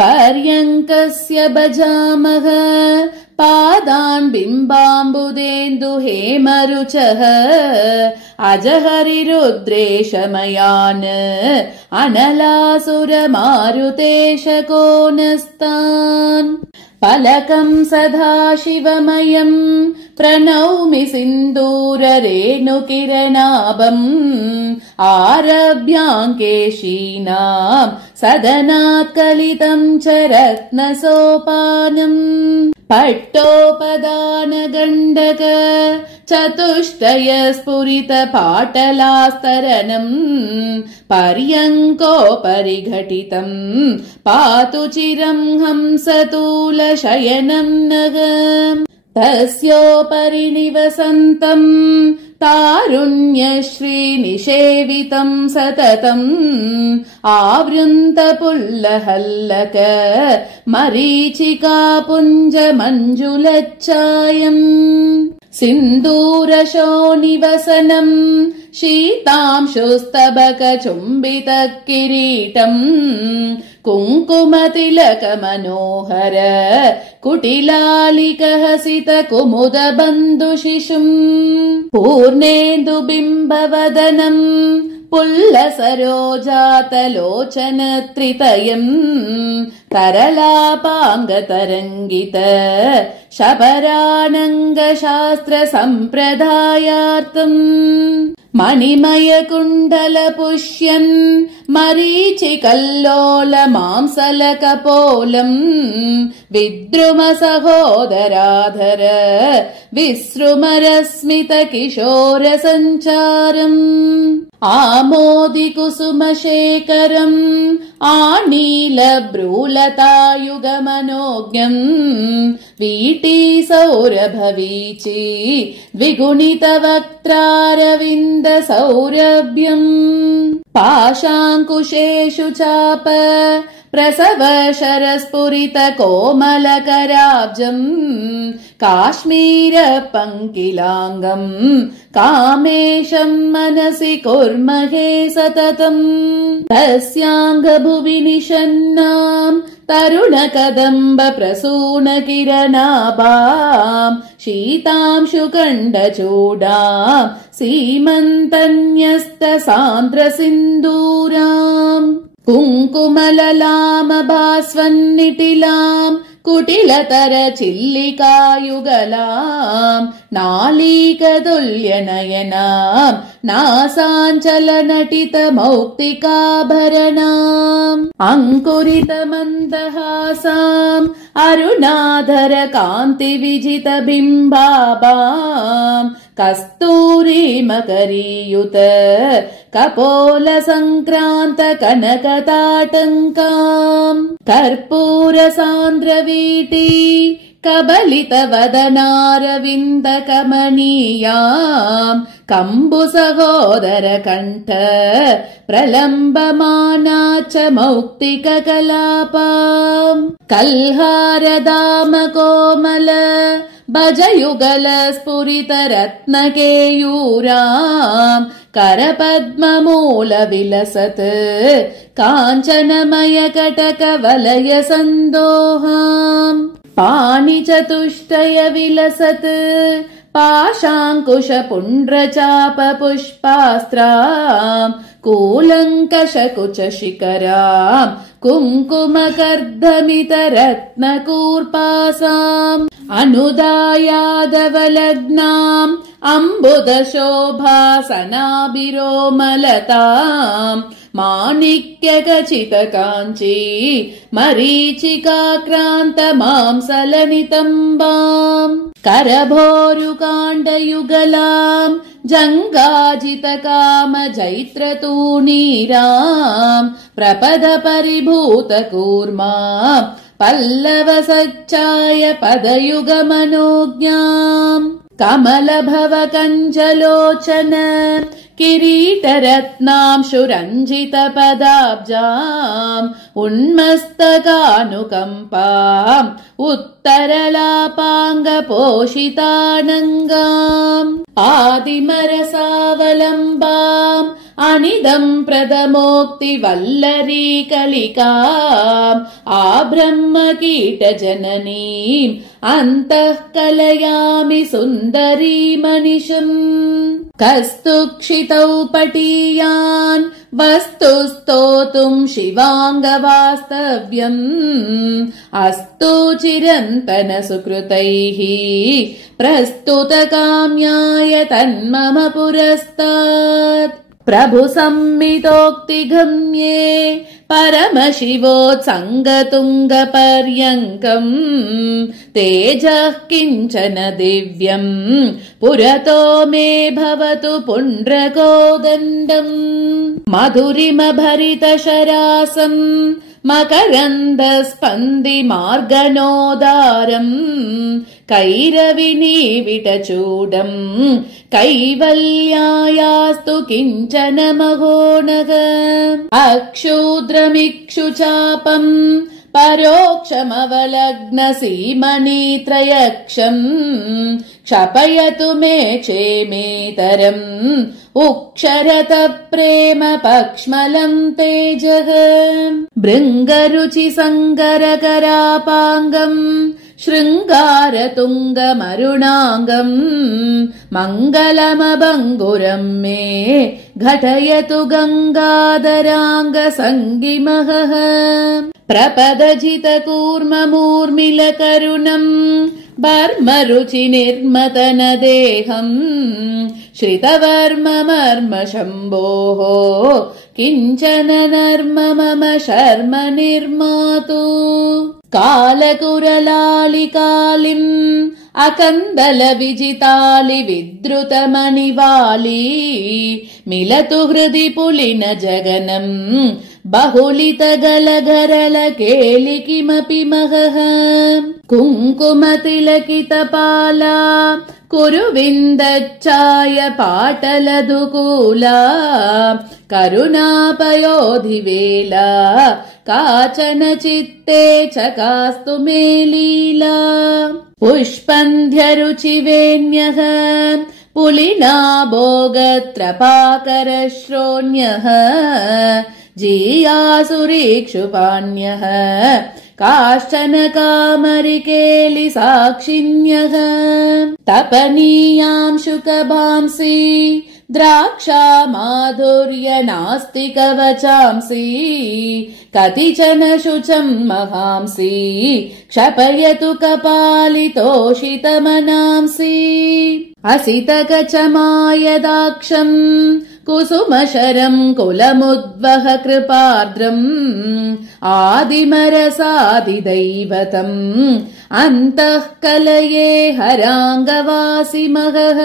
पर्यङ्कस्य भजामः पादान् बिम्बाम्बुदेन्दु हेमरुचः अजहरिरुद्रेशमयान् अनलासुरमारुतेशकोनस्तान् पलकम् सदाशिवमयम् प्रणौमि सिन्दूररेणुकिरणाभम् आरभ्याङ्केशीनाम् सदनात्कलितम् च रत्नसोपानम् पट्टोपदानगण्डक चतुष्टय स्फुरित पाटलास्तरणम् पर्यङ्कोपरि घटितम् पातु चिरम् हंसतूलशयनम् नः तस्योपरि निवसन्तम् तारुण्यश्रीनिषेवितम् सततम् आवृन्तपुल्लहल्लक मरीचिकापुञ्जमञ्जुलच्छायम् सिन्दूरशोनिवसनम् शीतांशुस्तबकचुम्बितकिरीटम् कुङ्कुमतिलकमनोहर कुटिलालिकहसितकुमुदबन्धुशिशुम् पूर्णेन्दुबिम्बवदनम् पुल्लसरोजातलोचनत्रितयम् तरलापाङ्गतरङ्गित शबरानङ्गशास्त्रसम्प्रदायार्थम् मणिमयकुण्डलपुष्यन् मरीचिकल्लोलमांसलकपोलम् विद्रुमसहोदराधर विसृमरस्मितकिशोरसञ्चारम् आमोदिकुसुमशेखरम् आनीलभ्रूलतायुगमनोज्ञम् वीटीसौरभवीची द्विगुणितवक्त्रारविन्दसौरभ्यम् पाशाङ्कुशेषु चाप प्रसवशरस्फुरित कोमलकराब्जम् काश्मीरपङ्किलाङ्गम् कामेशम् मनसि कुर्महे सततम् तस्याङ्गभुवि निषन्नाम् तरुणकदम्ब प्रसूनकिरणाभाम् शीतांशुकण्डचूडाम् सीमन्तन्यस्तसान्द्रसिन्दूराम् कुङ्कुमललामभास्वन्निटिलाम् कुटिलतर चिल्लिकायुगलाम् नालीकतुल्यनयनाम् नासाञ्चलनटितमौक्तिकाभरणाम् अङ्कुरितमन्दहासाम् अरुणाधर कान्तिविजितबिम्बाभाम् कस्तूरीमकरीयुत कपोलसङ्क्रान्त कनकताटङ्काम् कर्पूरसान्द्रवीटी कबलितवदनारविन्दकमनीयाम् कम्बुसहोदरकण्ठ प्रलम्बमाना च मौक्तिककलापाम् कल्हारदामकोमल भजयुगल स्फुरित रत्नकेयूराम् करपद्ममूल विलसत् काञ्चनमय कटक वलय सन्दोहाम् पाणिचतुष्टय विलसत् पाशाङ्कुश पुण्ड्रचाप पुष्पास्त्राम् कूलङ्कषकुच शिखराम् कुङ्कुमकर्दमित रत्नकूर्पासाम् अनुदायादवलग्नाम् अम्बुदशोभासनाभिरोमलताम् माणिक्यखचित काञ्ची मरीचिकाक्रान्त मांसलनितम्बाम् करभोरुकाण्डयुगलाम् जङ्गाजितकाम जैत्रतूणीराम् प्रपद परिभूतकूर्माम् पल्लवसच्चाय पदयुगमनोज्ञाम् कमलभव कञ्जलोचन किरीटरत्नांशुरञ्जितपदाब्जाम् उन्मस्तकानुकम्पाम् उत्तम उत्तरलापाङ्गपोषितानङ्गाम् आदिमरसावलम्बाम् अनिदम् प्रदमोक्तिवल्लरीकलिकाम् आब्रह्मकीटजननीम् अन्तः कलयामि सुन्दरीमनिशम् कस्तुक्षितौ पटीयान् वस्तु स्तोतुम् शिवाङ्गवास्तव्यम् अस्तु चिरन्तन सुकृतैः प्रस्तुतकाम्याय तन्मम पुरस्तात् प्रभु संवितोक्तिगम्ये परमशिवोत्सङ्गतुङ्गपर्यङ्कम् तेजः किञ्चन दिव्यम् पुरतो मे भवतु पुण्ड्रकोदण्डम् मधुरिमभरितशरासम् मकरन्दस्पन्दिमार्गनोदारम् कैरविनीविटचूडम् कैवल्यायास्तु किञ्चन महोनग अक्षूद्रमिक्षुचापम् परोक्षमवलग्नसीमनीत्रयक्षम् क्षपयतु मे क्षेमेतरम् उक्षरत प्रेम पक्ष्मलम् तेजः भृङ्गरुचि सङ्गरकरापाङ्गम् शृङ्गारतुङ्गमरुणाङ्गम् मङ्गलमभङ्गुरम् मे घटयतु गङ्गाधराङ्गसङ्गिमहः प्रपदजितकूर्ममूर्मिलकरुणम् बर्मरुचि निर्मतन देहम् श्रितवर्म मर्म शम्भोः किञ्चन नर्म मम शर्म निर्मातु कालकुरलालिकालिम् अकन्दल विजितालि विद्रुतमणिवाली मिलतु हृदि पुलिन जगनम् बहुलित गलगरल केलि किमपि महः कुङ्कुमतिलकितपाला कुरुविन्दच्चाय पाटलधुकूला करुणापयोधिवेला काचन चित्ते चकास्तु मे लीला पुष्पन्ध्यरुचिवेण्यः पुलिना भोगत्रपाकरश्रोण्यः जीयासुरीक्षुपाण्यः काश्चन कामरिकेलि साक्षिण्यः तपनीयांशुकभांसि द्राक्षा माधुर्य नास्तिकवचांसि कतिचन शुचम् महांसि क्षपयतु कपालितोषितमनांसि असितकचमायदाक्षम् कुसुमशरम् कुलमुद्वह कृपार्द्रम् आदिमरसादिदैवतम् अन्तः कलये हराङ्गवासि महः।